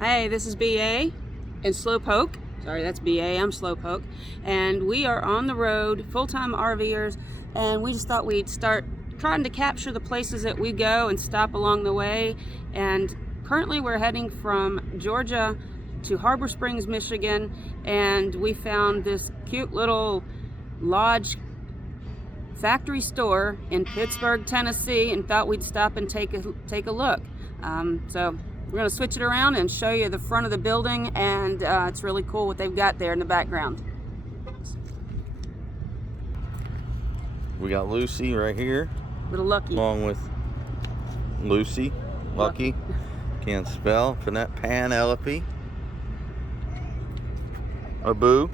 Hey, this is BA and SlowPoke. Sorry, that's BA, I'm SlowPoke. And we are on the road, full-time RVers, and we just thought we'd start trying to capture the places that we go and stop along the way. And currently we're heading from Georgia to Harbor Springs, Michigan, and we found this cute little lodge factory store in Pittsburg, Tennessee, and thought we'd stop and take a look. So we're going to switch it around and show you the front of the building, and it's really cool what they've got there in the background. We got Lucy right here. Little Lucky. Along with Lucy, Lucky. Can't spell. Penelope. Boo.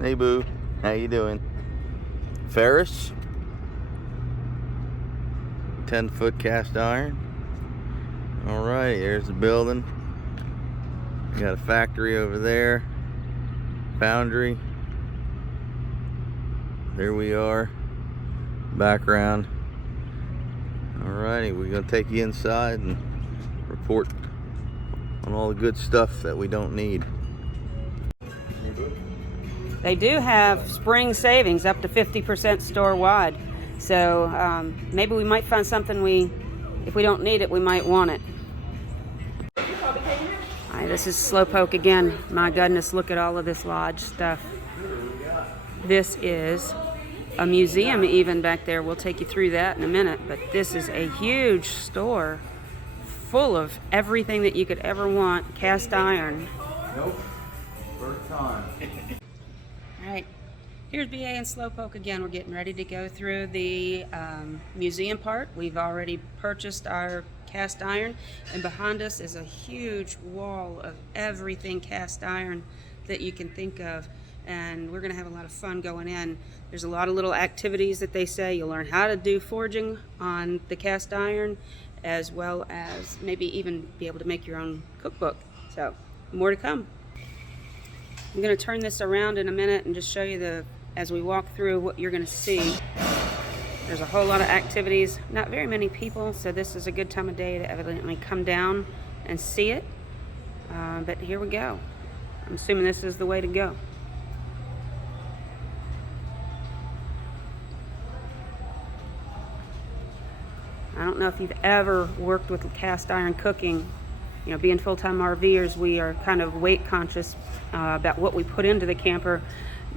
Hey Boo. How you doing? Ferris. 10-foot cast iron. Alright, there's the building. We got a factory over there. Foundry. There we are. Background. Alrighty, we're gonna take you inside and report on all the good stuff that we don't need. They do have spring savings up to 50% store-wide. So maybe we might find something if we don't need it, we might want it. Hi, this is SlowPoke again. My goodness, look at all of this lodge stuff. This is a museum even back there. We'll take you through that in a minute. But this is a huge store full of everything that you could ever want. Cast iron. Nope. First time. All right. Here's BA and SlowPoke again. We're getting ready to go through the museum part. We've already purchased our cast iron, and behind us is a huge wall of everything cast iron that you can think of, and we're going to have a lot of fun going in. There's a lot of little activities that they say. You'll learn how to do forging on the cast iron, as well as maybe even be able to make your own cookbook. So more to come. I'm going to turn this around in a minute and just show you as we walk through what you're going to see. There's a whole lot of activities, not very many people, so this is a good time of day to evidently come down and see it. But here we go. I'm assuming this is the way to go. I don't know if you've ever worked with cast iron cooking. You know, being full-time RVers, we are kind of weight conscious about what we put into the camper.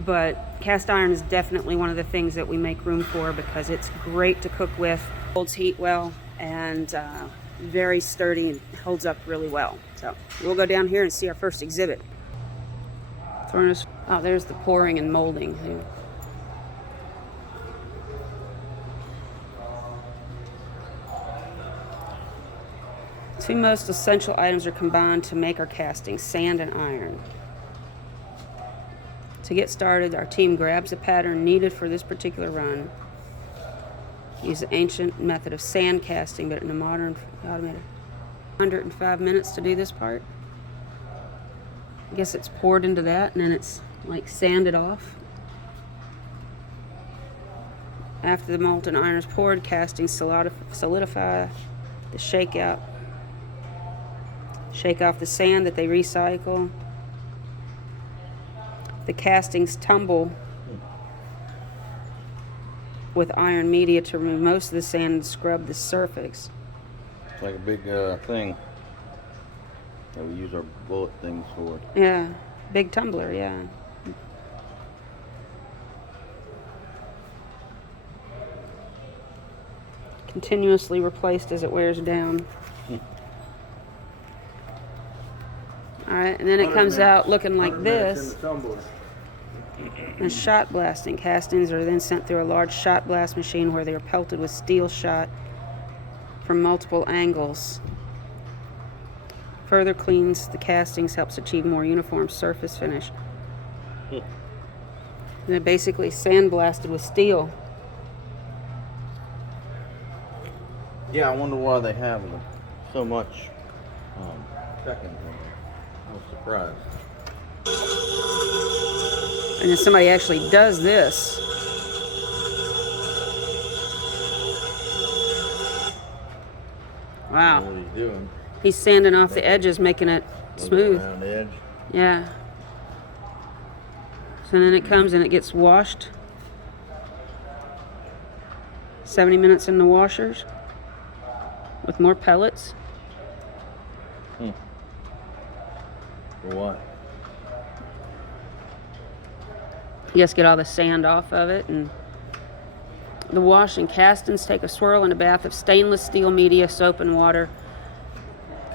But cast iron is definitely one of the things that we make room for because it's great to cook with, holds heat well, and very sturdy and holds up really well. So we'll go down here and see our first exhibit. Furnace. Oh, there's the pouring and molding. Two most essential items are combined to make our casting: sand and iron. To get started, our team grabs a pattern needed for this particular run. Use the ancient method of sand casting, but in a modern automated. 105 minutes to do this part. I guess it's poured into that and then it's like sanded off. After the molten iron is poured, casting solidify the shakeout. Shake off the sand that they recycle. The castings tumble with iron media to remove most of the sand and scrub the surface. It's like a big thing that we use our bullet things for. Yeah, big tumbler, yeah. Continuously replaced as it wears down. Alright, and then it comes out looking like this. And shot blasting. Castings are then sent through a large shot blast machine where they are pelted with steel shot from multiple angles. Further cleans the castings, helps achieve more uniform surface finish. And they're basically sandblasted with steel. Yeah, I wonder why they have so much seconds. I was surprised. And then somebody actually does this. Wow. I don't know what he's doing. He's sanding off the edges, making it smooth. Around the edge. Yeah. So then it comes and it gets washed. 70 minutes in the washers with more pellets. For what? You just get all the sand off of it. And the wash and castings take a swirl in a bath of stainless steel media, soap, and water.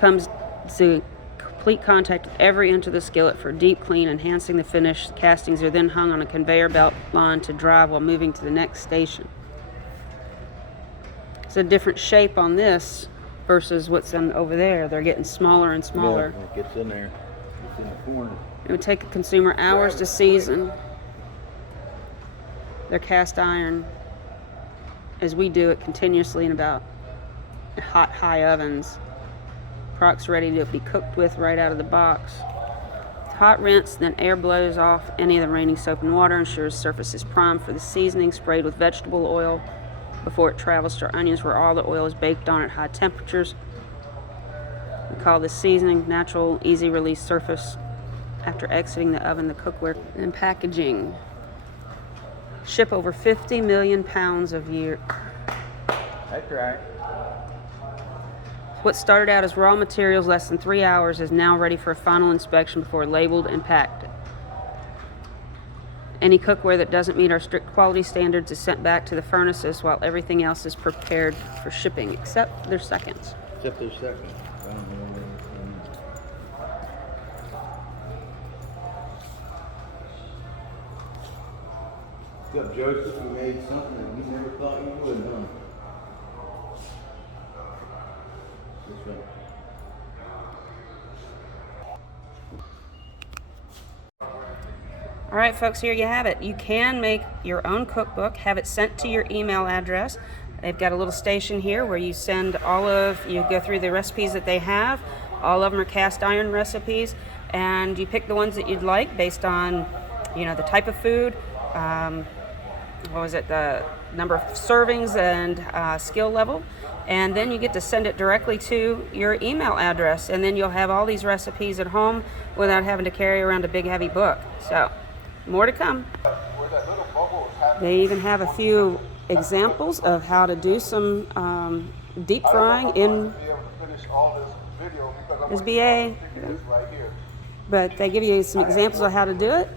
Comes to complete contact with every inch of the skillet for deep clean, enhancing the finish. Castings are then hung on a conveyor belt line to dry while moving to the next station. It's a different shape on this versus what's over there. They're getting smaller and smaller. Yeah, it gets in there. It's in the corner. It would take a consumer hours to season their cast iron, as we do it continuously in about hot, high ovens. Product's ready to be cooked with right out of the box. Hot rinse, then air blows off any of the remaining soap and water, ensures surface is primed for the seasoning, sprayed with vegetable oil before it travels to our onions, where all the oil is baked on at high temperatures. We call this seasoning. Natural, easy release surface after exiting the oven, the cookware, and packaging. Ship over 50 million pounds a year. That's right. What started out as raw materials less than 3 hours is now ready for a final inspection before labeled and packed. Any cookware that doesn't meet our strict quality standards is sent back to the furnaces, while everything else is prepared for shipping, except their seconds. Except their second. What's up, Joseph? You made something that we never thought you would, huh? This way. All right, folks, here you have it. You can make your own cookbook, have it sent to your email address. They've got a little station here where you send you go through the recipes that they have. All of them are cast iron recipes, and you pick the ones that you'd like based on, the type of food, the number of servings and skill level. And then you get to send it directly to your email address, and then you'll have all these recipes at home without having to carry around a big heavy book. So, more to come. They even have a few examples of how to do some deep frying in this BA. But they give you some examples of how to do it,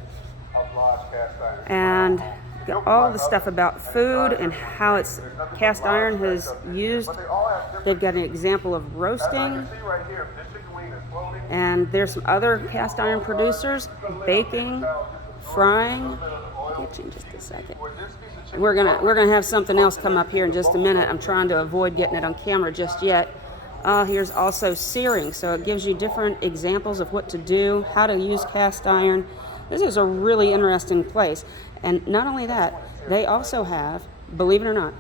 and all the stuff about food and how it's cast iron has used. They've got an example of roasting, and there's some other cast iron producers, baking, frying. I'll get you in just a second. We're gonna have something else come up here in just a minute. I'm trying to avoid getting it on camera just yet. Here's also searing, so it gives you different examples of what to do, how to use cast iron. This is a really interesting place. And not only that, they also have, believe it or not,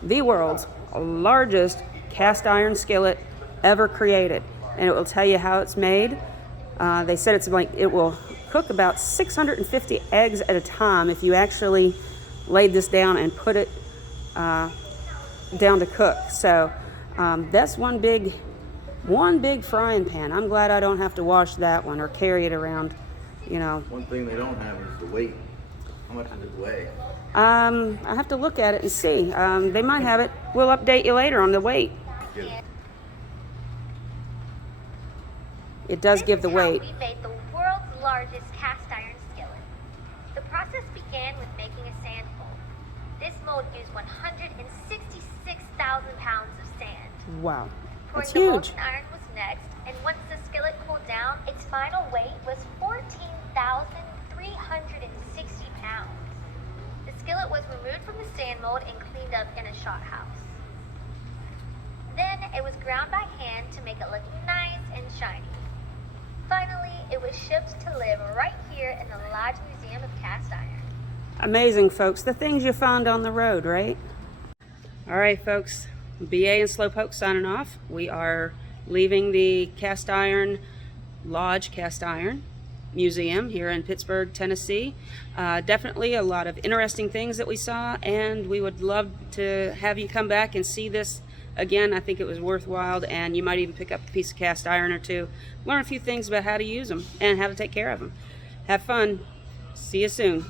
the world's largest cast iron skillet ever created. And it will tell you how it's made. They said it will cook about 650 eggs at a time if you actually laid this down and put it down to cook. So that's one big frying pan. I'm glad I don't have to wash that one or carry it around, One thing they don't have is the weight. How much does it weigh? I have to look at it and see. They might have it. We'll update you later on the weight. It does give the weight. We made the world's largest cast iron skillet. The process began with making a sand mold. This mold used 166,000 pounds of sand. Wow, Pouring that's the huge. molten iron was next, and once the skillet cooled down, its final weight was 14,360 pounds. The skillet was removed from the sand mold and cleaned up in a shot house. Then it was ground by hand to make it look nice and shiny. Finally, it was shipped to live right here in the Lodge Museum of Cast Iron. Amazing, folks. The things you find on the road, right? All right, folks. BA and SlowPoke signing off. We are leaving the Cast Iron Lodge Cast Iron Museum here in Pittsburg, Tennessee. Definitely a lot of interesting things that we saw, and we would love to have you come back and see this Again, I think it was worthwhile, and you might even pick up a piece of cast iron or two, learn a few things about how to use them and how to take care of them. Have fun. See you soon.